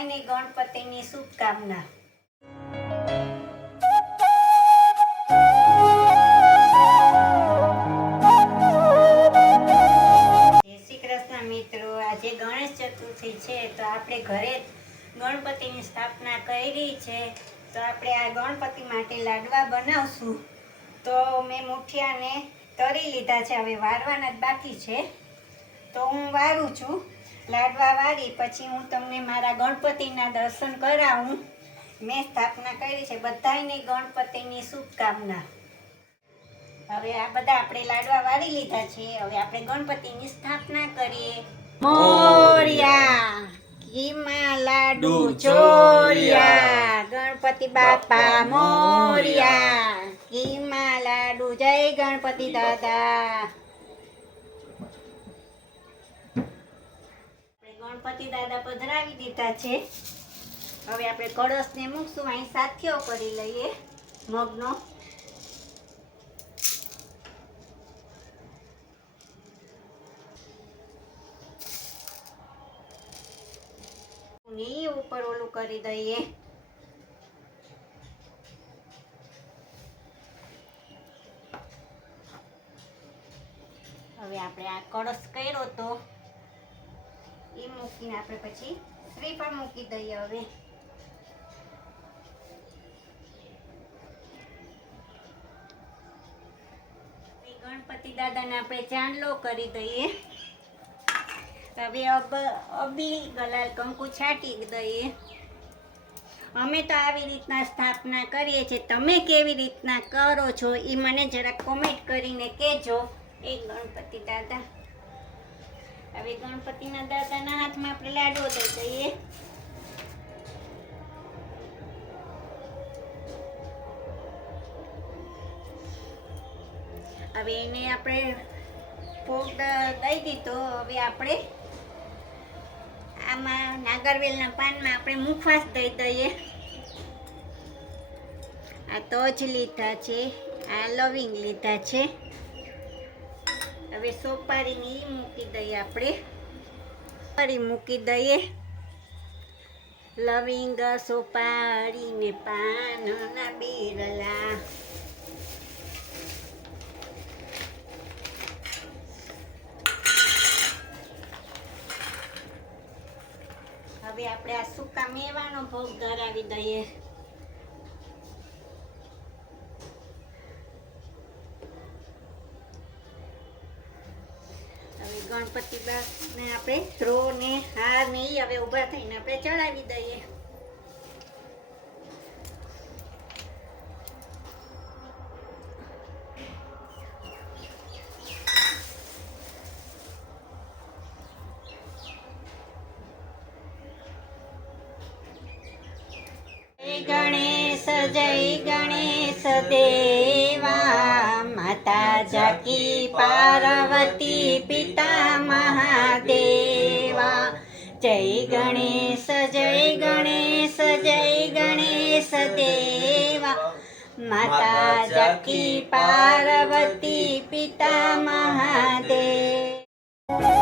બધાયને ગણપતિની શુભકામના। જય શ્રી કૃષ્ણ મિત્રો, આજે ગણેશ ચતુર્થી છે તો આપણે ઘરે ગણપતિની સ્થાપના કરી છે। તો આપણે આ ગણપતિ માટે લાડવા બનાવશું। તો મેં મુઠિયાને તરી લીધા છે, હવે વારવાના જ બાકી છે। તો હું વારું છું। લાડવા વારી પછી હું તમને મારા ગણપતિના દર્શન કરાવું। મેં સ્થાપના કરી છે। બધાયને ગણપતિની શુભકામના। હવે આ બધા આપણે લાડવા વારી લીધા છે, હવે આપણે ગણપતિની સ્થાપના કરીએ। મોરયા ઘીમાં લાડુ ચોર્યા, ગણપતિ બાપા મોરયા, ઘીમાં લાડુ, જય ગણપતિ દાદા। ગણપતિ દાદા પધરાવી દીધા છે। હવે આપણે કળશને મૂકશું। અહીં સાથીઓ કરી લઈએ મગનો। ની ઉપર ઓલું કરી દઈએ। હવે આપણે આ કળશ કર્યો તો એ મૂકીને આપણે પછી શ્રીફળ મૂકી દઈએ। હવે ગણપતિ દાદાને આપણે ચાંદલો કરી દઈએ। હવે અબી ગલાલ કંકુ છાંટી દઈએ। અમે તો આવી રીતના સ્થાપના કરીએ છીએ, તમે કેવી રીતના કરો છો એ મને જરા કોમેન્ટ કરીને કહેજો। એ ગણપતિ દાદા, હવે ગણપતિના દાદાના હાથમાં આપણે લાડવો દઈ દઈએ। હવે એને આપણે ભોગ દઈ દીધો। હવે આપણે આમાં નાગરવેલના પાનમાં આપણે મુખવાસ દઈ દઈએ। આ તજ લીધા છે, આ લવિંગ લીધા છે। હવે સોપારીને ઈ મૂકી દઈએ। આપણે સોપારી મૂકી દઈએ, લવિંગ સોપારી ને પાનના બેરલા। હવે આપણે આ સૂકા મેવાનો ભોગ ધરાવી દઈએ। હવે ગણપતિ બાપાને આપણે ધ્રો ને હાર ને ઈ હવે ઊભા થઈને આપણે ચડાવી દઈએ। જય ગણેશ દેવા, માતા જાકી પાર્વતી પિતા મહાદેવા। જય ગણેશ દેવા, માતા જાકી પાર્વતી પિતા મહાદેવ।